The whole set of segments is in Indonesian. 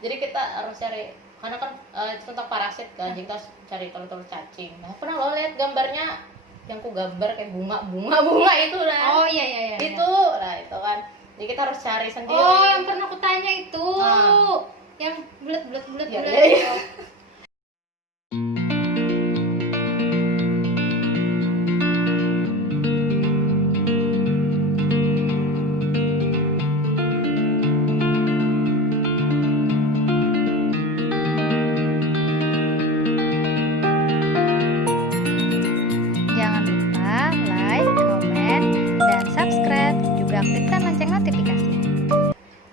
Jadi kita harus cari, karena kan itu tentang parasit kan, jadi kita harus cari telur-telur cacing. Nah, pernah lo lihat gambarnya yang ku gambar kayak bunga itu kan? Oh iya. Itu, nah itu kan. Jadi kita harus cari sendiri. Oh, yang pernah aku tanya itu. Yang bulat. Ya, iya. Jangan lupa like, comment, dan subscribe. Juga aktifkan lonceng notifikasi.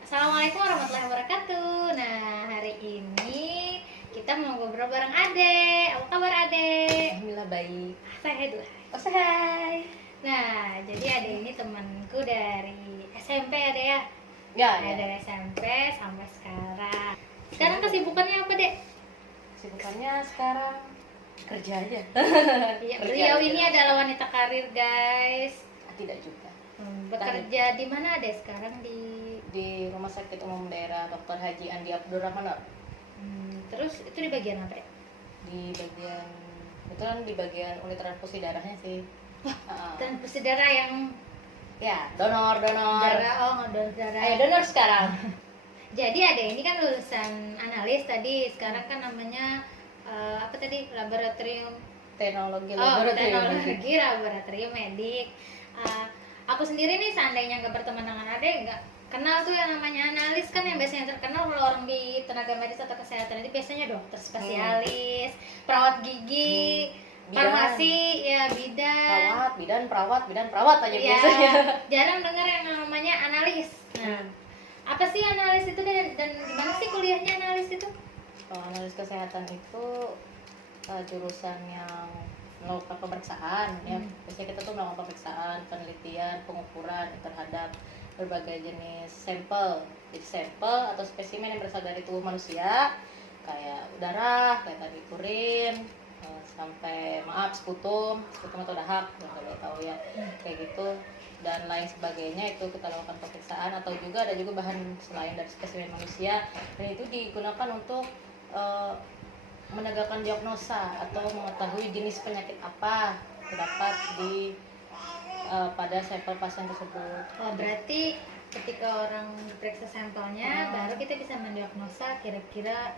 Assalamualaikum warahmatullahi wabarakatuh. Nah, hari ini kita mau ngobrol bareng Ade. Apa kabar Ade? Alhamdulillah baik. Saya dulu. Oh, hai. Nah, jadi Ade ini temanku dari SMP Ade ya. Ya. Dari SMP sampai sekarang. Sekarang kesibukannya apa, Dek? Kesibukannya sekarang kerja aja. Iya, Kerja beliau aja. ini adalah wanita karir, guys. Tidak juga. Bekerja di mana Ade sekarang Di Rumah Sakit Umum Daerah Dr. Haji Andi Abdurrahman. Terus itu di bagian apa ya? Di bagian unit transfusi darahnya sih. Transfusi darah yang Ya, donor. darah, ngedonor darah. Ayo donor sekarang. Jadi Ade ini kan lulusan analis tadi, sekarang kan namanya apa tadi? Laboratorium Teknologi teknologi laboratorium medik. Aku sendiri nih seandainya nggak berteman dengan Ade, nggak kenal tuh yang namanya analis kan, yang biasanya terkenal kalau orang di tenaga medis atau kesehatan itu biasanya dokter spesialis, perawat gigi, Bidan. farmasi, ya bidan, perawat aja ya, biasanya. jarang dengar yang namanya analis. Nah, apa sih analis itu dan gimana sih kuliahnya analis itu? Kalau analis kesehatan itu jurusan yang melakukan pemeriksaan ya. Biasanya kita tuh melakukan pemeriksaan, penelitian, pengukuran terhadap berbagai jenis sampel. Jadi sampel atau spesimen yang berasal dari tubuh manusia, kayak darah, kayak tadi urin, sampai sputum atau dahak, nggak tahu ya, kayak gitu dan lain sebagainya, itu kita lakukan pemeriksaan. Atau juga ada juga bahan selain dari spesimen manusia, dan itu digunakan untuk menegakkan diagnosa atau mengetahui jenis penyakit apa terdapat di pada sampel pasien tersebut. Oh, berarti ketika orang periksa sampelnya baru kita bisa mendiagnosa kira-kira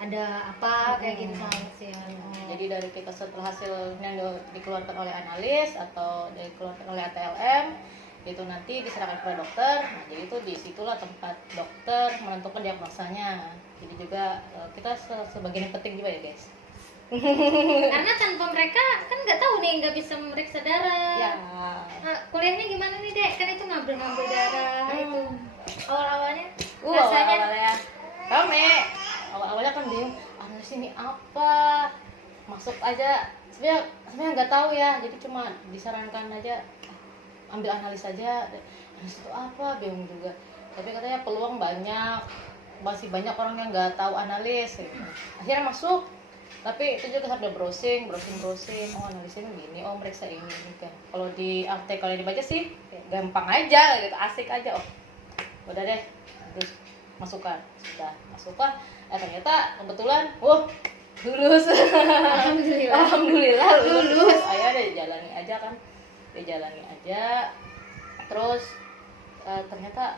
ada apa kayak gitu sama pasien. Jadi dari kita setelah hasil yang dikeluarkan oleh analis atau dikeluarkan oleh ATLM, itu nanti diserahkan kepada dokter. Nah, jadi itu disitulah tempat dokter menentukan diagnosanya. Jadi juga kita sebagian yang penting juga ya guys. Karena tanpa mereka kan nggak tahu nih, nggak bisa memeriksa darah. Ya. Nah, kuliahnya gimana nih Dek? Kan itu ngambil darah itu awal-awalnya Awalnya rame. Awalnya kan bingung, analis ini apa? Masuk aja. Sebenarnya nggak tahu ya. Jadi cuma disarankan aja ambil analis aja. Analis itu apa? Bingung juga. Tapi katanya peluang banyak. Masih banyak orang yang nggak tahu analis. Akhirnya masuk. Tapi itu juga sambil browsing. Oh, analis ini begini, oh meriksa ini kan. Kalau di artikel yang dibaca sih gampang aja gitu, asik aja. Oh, udah deh, terus masukkan. Ternyata kebetulan, lulus. Alhamdulillah lulus. Ayo deh jalani aja. Terus ternyata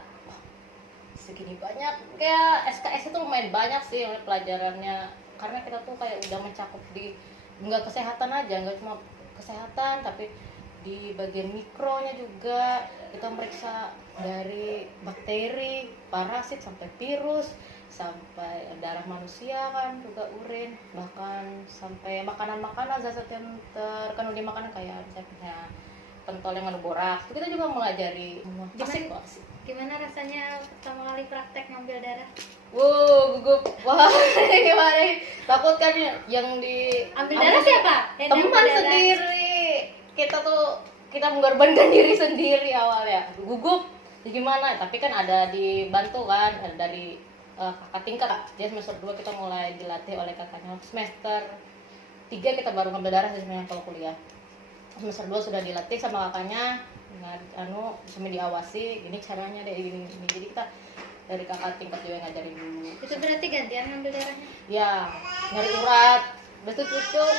segini banyak, kayak SKS itu lumayan banyak sih pelajarannya, karena kita tuh kayak udah mencakup di nggak kesehatan aja, nggak cuma kesehatan tapi di bagian mikronya juga kita meriksa dari bakteri, parasit sampai virus, sampai darah manusia kan, juga urin, bahkan sampai makanan zat-zat yang terkandung di makanan kayak misalnya pentol yang mengandung boraks. Itu kita juga melajari. Asik. Gimana rasanya pertama kali praktek ngambil darah? Gugup. Wah, gimana nih? Takut kan yang di Ambil darah siapa? Teman sendiri. Kita mengorbankan diri sendiri awalnya. Gugup. Ya gimana? Tapi kan ada dibantu kan, ada dari kakak tingkat. Dia semester 2 kita mulai dilatih oleh kakaknya. Semester 3 kita baru ngambil darah sebenarnya kalau kuliah. Semester 2 sudah dilatih sama kakaknya, sambil diawasi, ini caranya deh, ini. Jadi kita dari kakak tingkat juga yang ngajarin dulu. Itu berarti gantian ngambil darahnya. Ya, nyari urat, betul cucuk.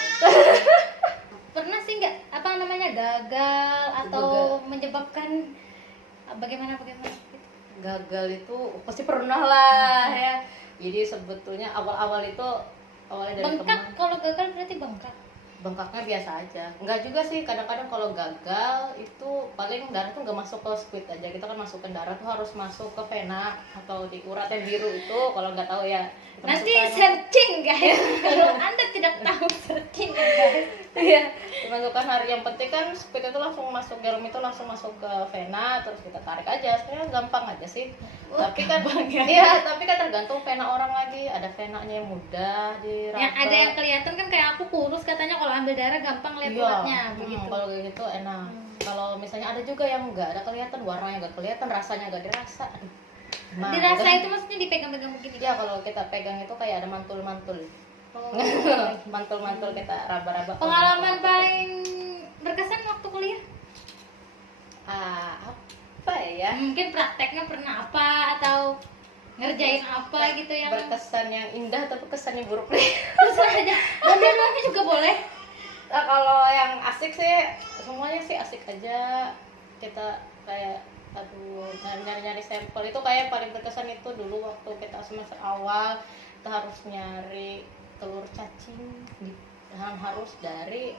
Pernah sih nggak apa namanya gagal atau menyebabkan bagaimana gitu? Gagal itu pasti pernah lah ya. Jadi sebetulnya awal-awal itu awalnya dari Bengkak, teman. kalau gagal berarti bengkak. Bengkaknya biasa aja, enggak juga sih. Kadang-kadang kalau gagal itu paling darah tuh nggak masuk ke squid aja, kita kan masukin darah tuh harus masuk ke vena atau di urat yang biru itu, kalau nggak tahu ya kita Nanti masukkan. searching guys. Kalau Anda tidak tahu searching ya guys. Iya, dimasukkan hari. Yang penting kan squid itu langsung masuk, jarum itu langsung masuk ke vena, terus kita tarik aja. Sebenarnya gampang aja sih. Tapi kan iya, tapi kan tergantung vena orang lagi. Ada venanya yang mudah diraba. Yang ada yang kelihatan kan kayak aku kurus katanya, kalau ambil darah gampang lihat Iya, uratnya begitu. kalau kayak gitu enak. Kalau misalnya ada juga yang nggak ada kelihatan, warnanya nggak kelihatan, rasanya nggak dirasa. Nah, Dirasa kan- itu maksudnya dipegang-pegang begini. ya kalau kita pegang itu kayak ada mantul-mantul. Oh. Mantul-mantul kita raba-raba. Pengalaman paling berkesan waktu kuliah? Apa ya? Mungkin prakteknya pernah apa atau ngerjain apa gitu yang Berkesan yang indah tapi kesannya buruk. terus aja. Gambar-gambarnya juga boleh. Nah, kalau yang asik sih semuanya sih asik aja. Kita kayak aduh nyari-nyari sampel itu kayak paling berkesan itu dulu waktu kita semester awal kita harus nyari telur cacing dan harus dari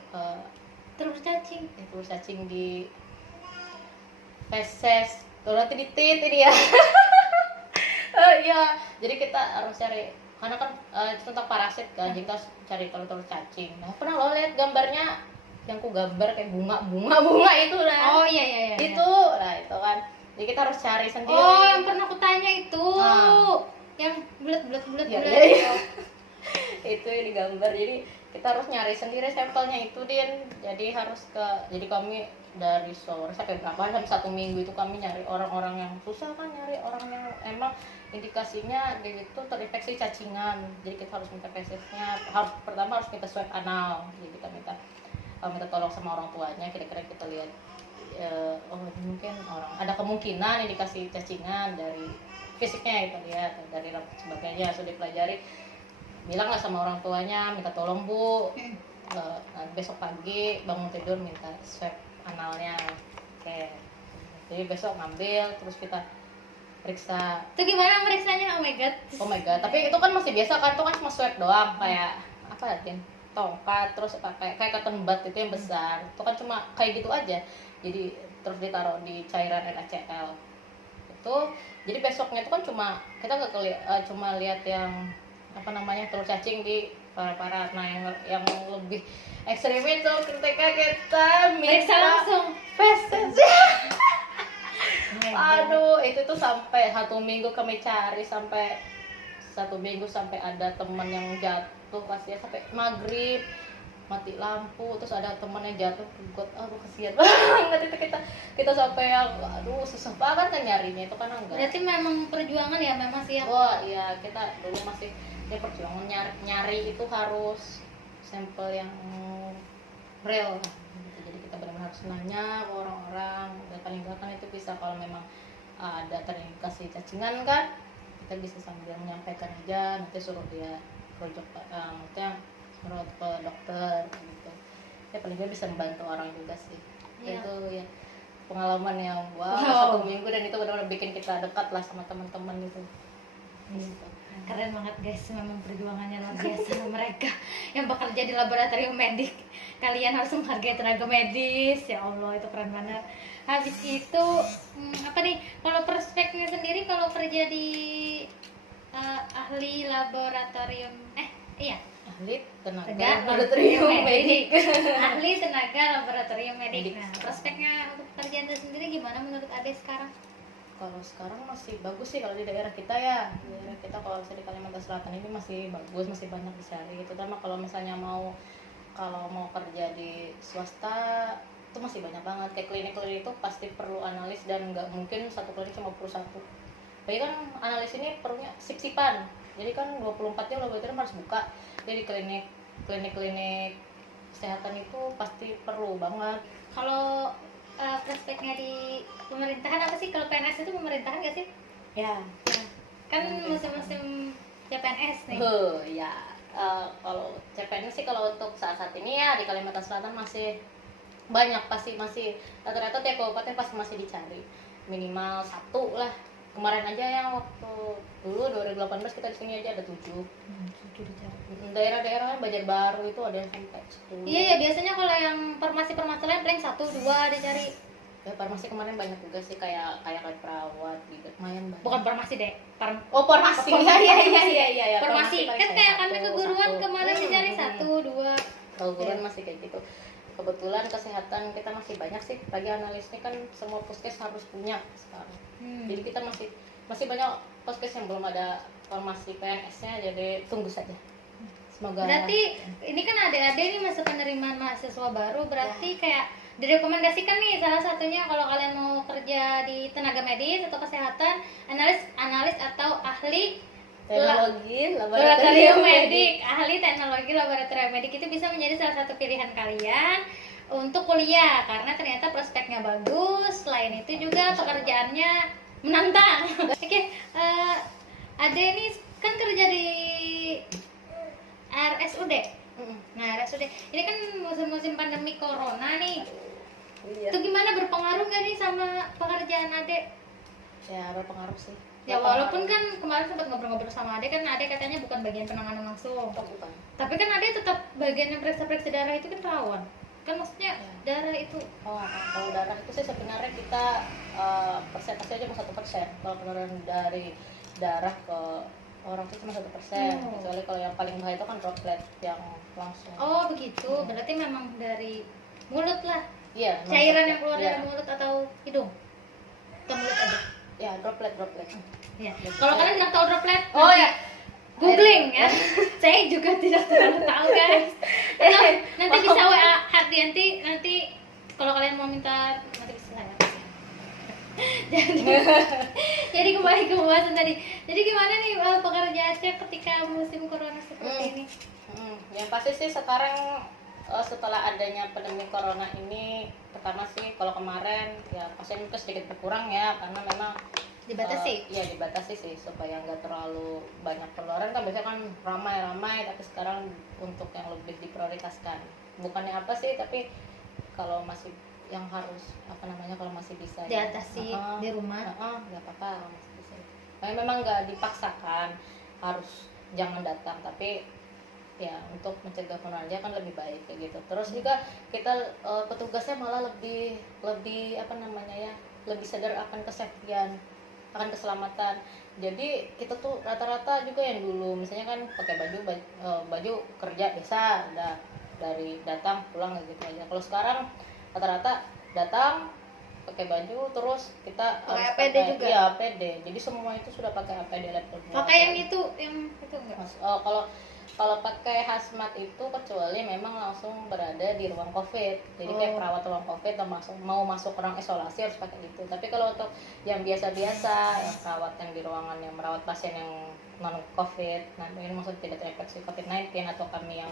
Terus cacing. telur cacing di feses tuh nanti di tit ini ya. Iya, jadi kita harus cari karena kan itu tentang parasit kan, jadi kita harus cari telur cacing. Nah, pernah lo lihat gambarnya yang ku gambar kayak bunga itu lah. Oh iya. Itu nah itu kan, jadi kita harus cari sendiri. Oh, yang pernah aku tanya itu. Ah. Yang bulat. Ya, iya. Itu yang digambar, jadi kita harus nyari sendiri sampelnya itu Din. Jadi jadi kami dari sore sampai berapa sampai 1 minggu itu kami nyari orang-orang yang susah kan, nyari orang yang emang indikasinya dia itu terinfeksi cacingan. Jadi kita harus minta fesesnya, pertama harus kita swab anal. Jadi kita minta tolong sama orang tuanya, kira-kira kita lihat oh mungkin orang ada kemungkinan indikasi cacingan dari fisiknya, kita lihat dari rambut sebagainya sudah dipelajari. Bilanglah sama orang tuanya, minta tolong Bu, besok pagi bangun tidur minta swab analnya. Oke, jadi besok ngambil terus kita periksa. Itu gimana meriksanya? Oh my god. Tapi itu kan masih biasa kan, itu kan cuma swab doang, kayak apa ya, tongkat terus pakai kayak cotton bud itu yang besar, itu kan cuma kayak gitu aja. Jadi terus ditaruh di cairan NaCl itu. Jadi besoknya itu kan cuma kita nggak cuma lihat yang apa namanya telur cacing di para. Nah yang lebih ekstrim itu ketika kita Periksa langsung. feses. Aduh, itu tuh sampai 1 minggu kami cari, sampai 1 minggu sampai ada teman yang jatuh kasihan sampai maghrib mati lampu, terus ada teman yang jatuh got, aduh kasihan banget itu kita sampai yang aduh susah banget kan nyarinya itu kan enggak. Berarti memang perjuangan ya, memang siap. Wah iya, kita dulu masih ya perjuangan nyari itu harus sampel yang real. Jadi kita benar-benar harus nanya ke orang-orang, dan paling belakang itu bisa kalau memang ada terindikasi cacingan kan, kita bisa sambil menyampaikan aja, nanti suruh dia rujuk maksudnya merawat ke dokter gitu. Ya paling nggak bisa membantu orang juga sih. Iya. Itu ya pengalaman yang wow, 1 minggu, dan itu benar-benar bikin kita dekat lah sama teman-teman gitu. Gitu. Keren banget guys, memang perjuangannya luar biasa. Mereka yang bekerja di laboratorium medik, kalian harus menghargai tenaga medis. Ya Allah, itu keren banget. Habis itu apa nih, kalau perspektifnya sendiri kalau kerja di ahli laboratorium Ahli tenaga laboratorium laboratorium medik. ahli tenaga laboratorium medik. Medik. Nah, prospeknya untuk pekerjaan itu sendiri gimana menurut Ade sekarang? Kalau sekarang masih bagus sih kalau di daerah kita ya. Di daerah kita kalau misalnya di Kalimantan Selatan ini masih bagus, masih banyak dicari. Terutama kalau misalnya mau kerja di swasta itu masih banyak banget. Kayak klinik-klinik itu pasti perlu analis, dan nggak mungkin satu klinik cuma perlu satu. Tapi kan analis ini perlunya sip-sipan. Jadi kan 24 jam laboratorium harus buka. Jadi klinik-klinik kesehatan itu pasti perlu banget. Kalau prospeknya di pemerintahan apa sih? Kalau PNS itu pemerintahan nggak sih? Ya, Kan musim-musim CPNS nih. Ya kalau CPNS sih kalau untuk saat ini ya di Kalimantan Selatan masih banyak, pasti masih rata-rata tiap kabupaten pasti masih dicari minimal satu lah. Kemarin aja yang waktu dulu 2018 kita di sini aja ada 7. 7 dicari. Daerah-daerah kan Banjarbaru itu ada yang sampai 10. Iya ya, biasanya kalau yang permasalahan paling 1-2 dicari. Ya farmasi kemarin banyak juga sih, kayak perawat gitu, lumayan banyak. Bukan farmasi deh. Oh farmasi, iya. Farmasi kan kayak kami keguruan kemarin dicari 1-2. Kalau guruan masih kayak gitu. Kebetulan kesehatan kita masih banyak sih, lagi analis ini kan semua puskes harus punya sekarang. Jadi kita masih banyak puskes yang belum ada formasi PNS-nya, jadi tunggu saja. Semoga. Berarti ini kan adik-adik nih masa penerimaan mahasiswa baru, berarti kayak direkomendasikan nih salah satunya kalau kalian mau kerja di tenaga medis atau kesehatan, analis atau ahli teknologi laboratorium medik, ahli teknologi laboratorium medik itu bisa menjadi salah satu pilihan kalian untuk kuliah karena ternyata prospeknya bagus. Selain itu juga pekerjaannya menantang. Oke, Ade ini kan kerja di RSUD. Nah, RSUD ini kan musim-musim pandemi corona nih. Iya. Itu gimana, berpengaruh gak nih sama pekerjaan Ade? Ya berpengaruh sih. Ya walaupun kan kemarin sempat ngobrol-ngobrol sama Ade, kan Ade katanya bukan bagian penanganan langsung. Bukan. Tapi kan Ade tetap bagian yang periksa-periksa darah itu kan rawan. Kan maksudnya darah itu. Kalau darah itu sih sebenarnya kita persentase aja cuma 1%. Kalau penularan dari darah ke orang itu cuma 1%. Kecuali kalau yang paling bahaya itu kan droplet yang langsung. Oh begitu, berarti memang dari mulut lah. Iya. Cairan yang keluar iya. dari mulut atau hidung? Atau mulut aja? Ya droplet. Ya. Kalau kalian tidak tahu droplet, Oh ya. googling ya. Saya juga tidak terlalu tahu guys. Nanti bisa WA Hardianti, nanti kalau kalian mau minta nanti bisa ya. Jadi kembali ke pembahasan tadi. Jadi gimana nih pekerjaan Aceh ketika musim corona seperti ini? Yang pasti sih sekarang setelah adanya pandemi corona ini, pertama sih kalau kemarin ya pasien itu sedikit berkurang ya, karena memang Dibatasi? Iya dibatasi sih supaya nggak terlalu banyak penularan. Kan biasanya kan ramai, tapi sekarang untuk yang lebih diprioritaskan. Bukannya apa sih, tapi kalau masih yang harus kalau masih bisa diatasi di rumah. Nggak apa-apa, masih bisa. Tapi memang nggak dipaksakan harus jangan datang, tapi ya untuk mencegah penularan kan lebih baik kayak gitu. Terus juga kita petugasnya malah lebih lebih sadar akan kesehatan, akan keselamatan. Jadi kita tuh rata-rata juga yang dulu misalnya kan pakai baju kerja biasa, udah dari datang pulang gitu aja. Kalau sekarang rata-rata datang pakai baju, terus kita pakai harus APD juga. Iya, APD. Jadi semua itu sudah pakai APD level 2. Pakai yang itu enggak? Kalau pakai hazmat itu kecuali memang langsung berada di ruang COVID. Jadi kayak perawat ruang COVID atau mau masuk ruang isolasi harus pakai itu. Tapi kalau untuk yang biasa-biasa, yang perawat yang di ruangan yang merawat pasien yang non COVID, nah ini maksudnya tidak terinfeksi COVID-19, atau kami yang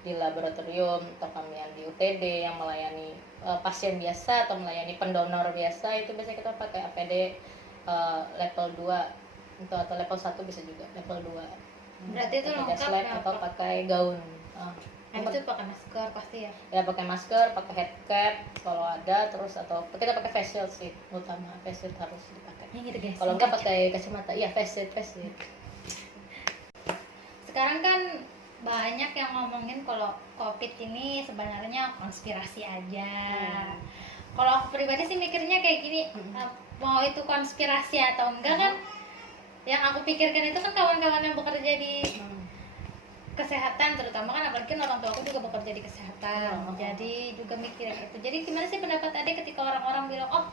di laboratorium, atau kami yang di UTD yang melayani pasien biasa atau melayani pendonor biasa, itu biasanya kita pakai APD level 2 atau level 1 bisa juga level 2. Berarti itu lengkap ya, atau pakai gaun. Itu pakai masker pasti ya. Ya pakai masker, pakai head cap kalau ada, terus atau kita pakai face shield sih, utama face shield harus dipakai. Ini gitu guys. Kalau enggak pakai kacamata, iya face shield. Sekarang kan banyak yang ngomongin kalau COVID ini sebenarnya konspirasi aja. Kalau aku pribadi sih mikirnya kayak gini, mau itu konspirasi atau enggak kan, yang aku pikirkan itu kan kawan-kawan yang bekerja di kesehatan, terutama kan apalagi kan orang tua aku juga bekerja di kesehatan, jadi juga mikirin itu. Jadi gimana sih pendapat Ade ketika orang-orang bilang, oh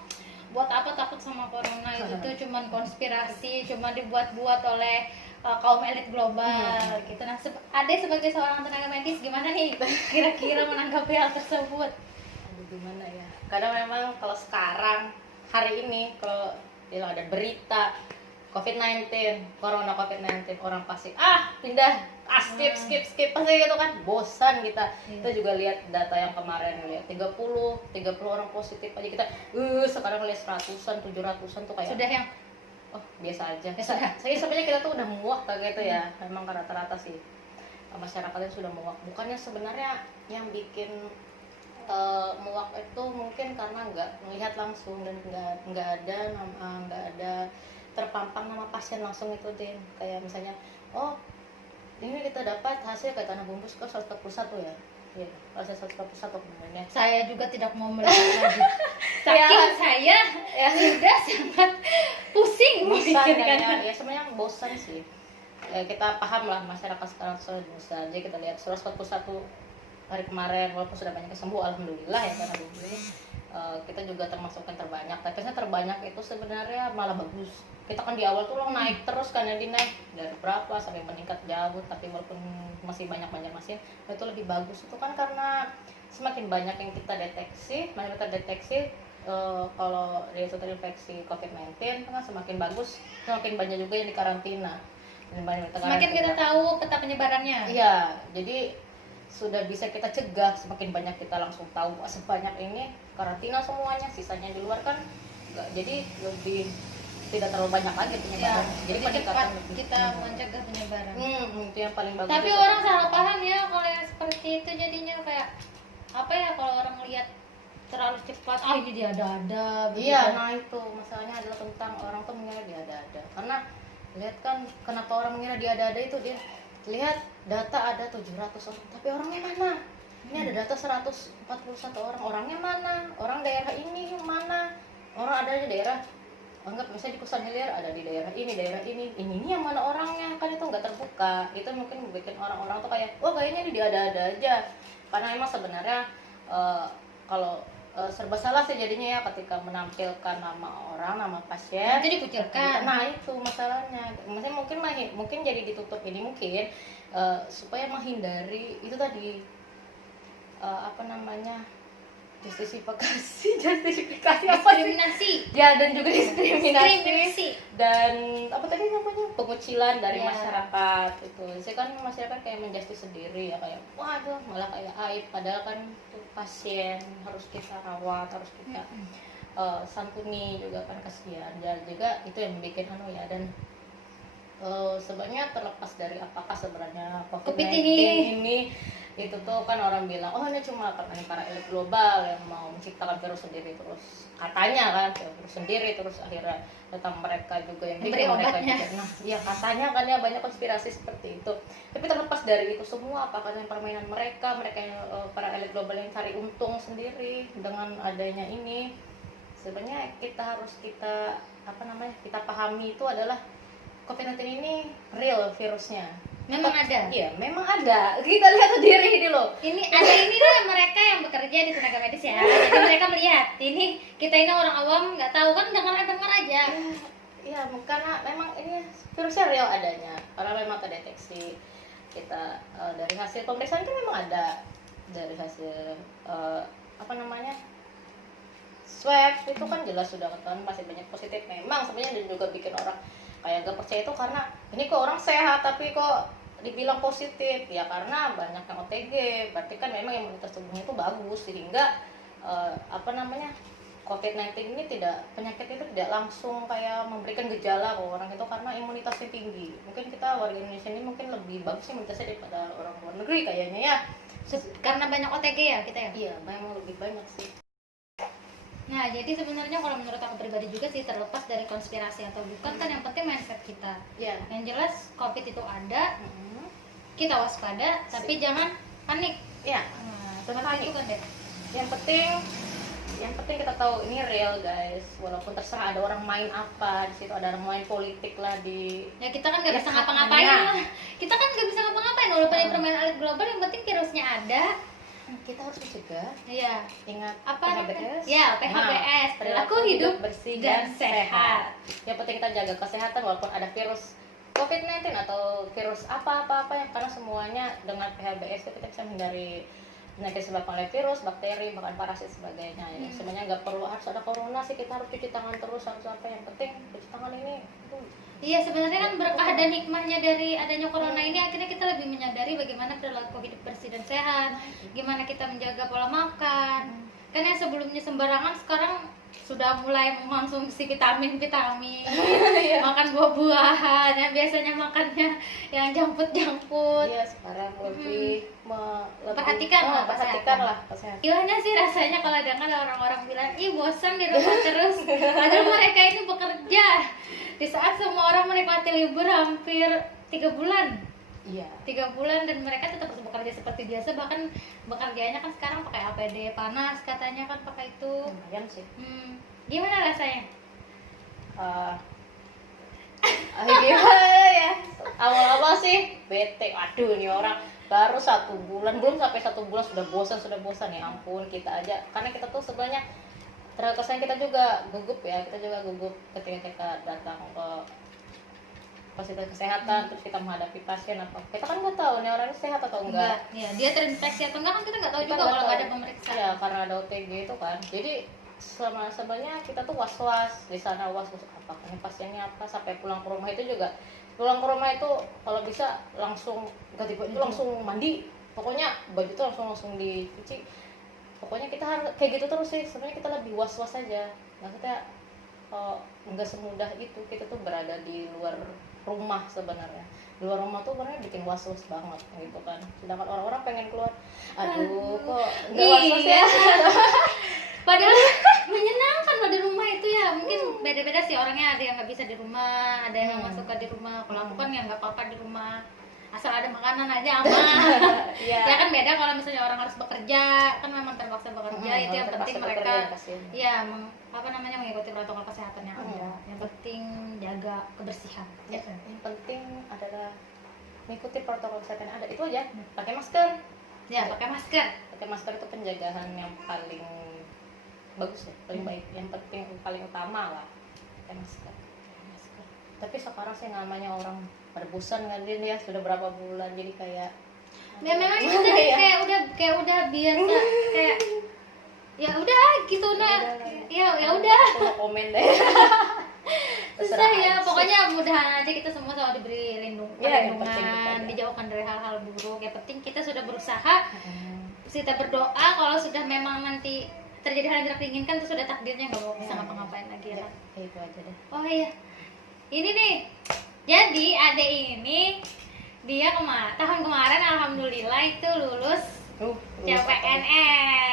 buat apa takut sama corona, itu tuh cuman konspirasi, cuma dibuat-buat oleh kaum elit global gitu. Nah, Ade sebagai seorang tenaga medis gimana nih kira-kira menanggapi hal tersebut? Aduh, gimana ya? Kadang memang kalau sekarang hari ini kalau ada berita COVID-19, corona COVID-19, orang pasti pindah, skip pasti gitu kan, bosan kita. Kita juga lihat data yang kemarin, lihat 30 orang positif aja kita, sekarang lihat 100-an, 700-an tuh kayak sudah yang oh biasa aja. Ya sudah. Saya sebenarnya kita tuh udah muak kayak gitu ya. Memang rata-rata sih masyarakatnya sudah muak. Bukannya sebenarnya yang bikin muak itu mungkin karena nggak melihat langsung dan nggak ada terpampang nama pasien langsung itu deh. Kayak misalnya, oh ini kita dapat hasil kayak tanah bungkus ke 141 ya. Iya, hasil 141 kemarin ya. Saya juga tidak mau melihat lagi. Saking saya sudah sangat pusing Bosan memikirkan. ya sebenarnya bosan sih. Kita paham lah masyarakat sekarang sudah bosan. Jadi kita lihat 141 hari kemarin walaupun sudah banyak yang sembuh alhamdulillah ya karena ini kita juga termasuk yang terbanyak. Tapi saya terbanyak itu sebenarnya malah bagus. Kita kan di awal tuh lo naik terus kan, jadi naik dari berapa sampai meningkat jauh, tapi walaupun masih banyak masih itu lebih bagus itu kan karena semakin banyak yang kita deteksi, kalau dia itu terinfeksi COVID-19 kan semakin bagus, semakin banyak juga yang dikarantina. Semakin kita tahu peta penyebarannya. Iya, jadi sudah bisa kita cegah, semakin banyak kita langsung tahu sebanyak ini karantina semuanya, sisanya di luar kan enggak, jadi lebih tidak terlalu banyak lagi penyebaran. Jadi cepat kita mencegah penyebaran. Itu yang paling bagus. Tapi orang salah paham ya kalau yang seperti itu, jadinya kayak apa ya, kalau orang lihat terlalu cepat, ini dia ada-ada. Iya, nah itu masalahnya adalah tentang orang tuh mengira dia ada-ada. Karena lihat kan kenapa orang mengira dia ada-ada itu, dia lihat data ada 700 orang, tapi orangnya mana? Ini ada data 141 orang, orangnya mana? Orang daerah ini mana? Orang ada di daerah, anggap misalnya di Kosan Hilir ada di daerah ini yang mana orangnya, kan itu nggak terbuka. Itu mungkin bikin orang-orang tuh kayak, wah kayaknya ini dia ada-ada aja. Karena emang sebenarnya kalau serba salah sih jadinya ya ketika menampilkan nama orang, nama pasien. Nanti dikucilkan. Nah itu masalahnya. Maksudnya mungkin jadi ditutup ini mungkin supaya menghindari itu tadi justifikasi apa Diskriminasi. ya, dan juga diskriminasi dan apa tadi namanya pengucilan dari Ya. masyarakat itu. Saya kan masyarakat kayak menjustis sendiri ya, kayak wah itu malah kayak aib, padahal kan tuh pasien harus kita rawat, harus kita santuni juga kan, kasihan. Dan juga itu yang bikin ya, dan sebenarnya terlepas dari apakah sebenarnya COVID-19 ini itu tuh kan orang bilang ini cuma karena para elit global yang mau menciptakan virus sendiri, terus katanya kan virus sendiri, terus akhirnya datang mereka juga yang memberi obatnya. nah iya katanya kan ya, banyak konspirasi seperti itu. Tapi terlepas dari itu semua, apakah yang permainan mereka yang para elit global yang cari untung sendiri dengan adanya ini, sebenarnya kita pahami itu adalah COVID-19 ini real virusnya. Memang ada. Iya, memang ada. Kita lihat sendiri ini loh. Ini lah mereka yang bekerja di tenaga medis ya. Jadi mereka melihat. Ini kita ini orang awam nggak tahu kan, dengar aja. Iya, karena memang ini virusnya real adanya. Karena memang terdeteksi. Kita dari hasil pemeriksaan kan memang ada, dari hasil swab itu kan jelas sudah ketahuan masih banyak positif memang sebenarnya, dan juga bikin orang kayak gak percaya itu karena ini kok orang sehat tapi kok dibilang positif ya, karena banyak yang OTG, berarti kan memang imunitas tubuhnya itu bagus sehingga COVID-19 ini penyakit itu tidak langsung kayak memberikan gejala ke orang itu karena imunitasnya tinggi. Mungkin kita warga Indonesia ini mungkin lebih bagus imunitasnya daripada orang luar negeri kayaknya ya, karena banyak OTG ya kita ya. Iya, memang lebih banyak sih. Nah, jadi sebenarnya kalau menurut aku pribadi juga sih, terlepas dari konspirasi atau bukan, kan yang penting mindset kita. Iya. Yang jelas COVID itu ada, kita waspada, tapi jangan panik. Iya. Nah, Jangan seperti panik. itu kan deh. Yang penting kita tahu ini real guys, walaupun terserah ada orang main apa di situ, ada orang main politik lah di. Ya kita kan nggak Ya, bisa ngapa-ngapain lah. Kita kan nggak bisa ngapa-ngapain walaupun ini permainan elit global, yang penting virusnya ada. Kita harus mencegah. Iya. Ingat Apa PHBS? ya, PHBS, perilaku hidup bersih dan dan sehat. Yang penting kita jaga kesehatan walaupun ada virus COVID-19 atau virus apa-apa yang, karena semuanya dengan PHBS itu kita bisa menghindari penyakit disebabkan oleh virus, bakteri, bahkan parasit sebagainya. Ya. Sebenarnya nggak perlu harus ada corona sih, kita harus cuci tangan terus, harus apa, yang penting cuci tangan ini. Iya, sebenarnya kan berkah dan hikmahnya dari adanya corona ini, akhirnya kita lebih menyadari bagaimana perilaku hidup bersih dan sehat, gimana kita menjaga pola makan. Kan yang sebelumnya sembarangan, sekarang sudah mulai mengkonsumsi vitamin Iya. makan buah-buahan yang biasanya makannya yang junk food. Iya, sekarang lebih Perhatikan lah perhatikan lah kesehatan. Gimana sih rasanya kalau dengar orang-orang bilang, ih bosan di rumah terus, padahal mereka ini bekerja di saat semua orang menikmati libur hampir 3 bulan. Iya. 3 bulan dan mereka tetap harus bekerja seperti biasa, bahkan bekerjanya kan sekarang pakai APD panas katanya kan pakai itu. Lumayan sih. Gimana rasanya? Gimana ya? Awal-awal sih bete. Aduh, ini orang baru 1 bulan, belum sampai 1 bulan sudah bosan ya ampun. Kita aja, karena kita tuh sebenarnya terkesan kita juga gugup ya, kita juga gugup ketika kita datang ke fasilitas kesehatan, terus kita menghadapi pasien apa, kita kan nggak tahu nih orangnya sehat atau enggak. Ya, dia terinfeksi atau enggak kan kita nggak tahu Kita juga nggak kalau nggak tahu. ada pemeriksaan. Iya, karena ada OTG itu kan, jadi sebenarnya kita tuh was-was di sana, was-was apa ini pasiennya apa, sampai pulang ke rumah itu juga, pulang ke rumah itu kalau bisa langsung ganti baju, langsung mandi, pokoknya baju tuh langsung dicuci, pokoknya kita harus kayak gitu terus sih. Sebenarnya kita lebih was-was aja, maksudnya nggak semudah itu kita tuh berada di luar rumah. Sebenarnya di luar rumah tuh sebenarnya bikin was-was banget gitu kan, sedangkan orang-orang pengen keluar, aduh kok nggak was-was ya. Padahal menyenangkan loh di rumah itu ya. Mungkin beda-beda sih orangnya, ada yang nggak bisa di rumah, ada yang nggak suka di rumah. Kalau aku kan ya nggak apa-apa di rumah, asal ada makanan aja aman. Iya. Ya kan beda kalau misalnya orang harus bekerja, kan memang terpaksa bekerja. Itu yang penting mereka ya mengikuti protokol kesehatan yang ada. Yang penting jaga kebersihan. Ya, yang penting adalah mengikuti protokol kesehatan yang ada, itu aja. Pakai masker. Ya, pakai masker. Pakai masker itu penjagaan yang paling bagus ya, paling baik. Yang penting paling utama lah, pakai masker. Tapi sekarang sih namanya orang pada bosan kan dia sudah berapa bulan, jadi kayak Ya memang itu tadi kayak udah biasa, kayak ya udah gitu nah. Ya udah. Aku mau komen deh. Susah ya, pokoknya mudahan aja kita semua selalu diberi Ya, yang penting perlindungan, kita, dijauhkan dari hal-hal buruk. Yang penting kita sudah berusaha, kita berdoa kalau sudah memang nanti terjadi hal yang tidak diinginkan, itu sudah takdirnya, nggak mau bisa ngapa-ngapain lagi ya. Ya, itu aja deh. Oh iya, ini nih, jadi adek ini dia tahun kemarin alhamdulillah itu lulus CPNS.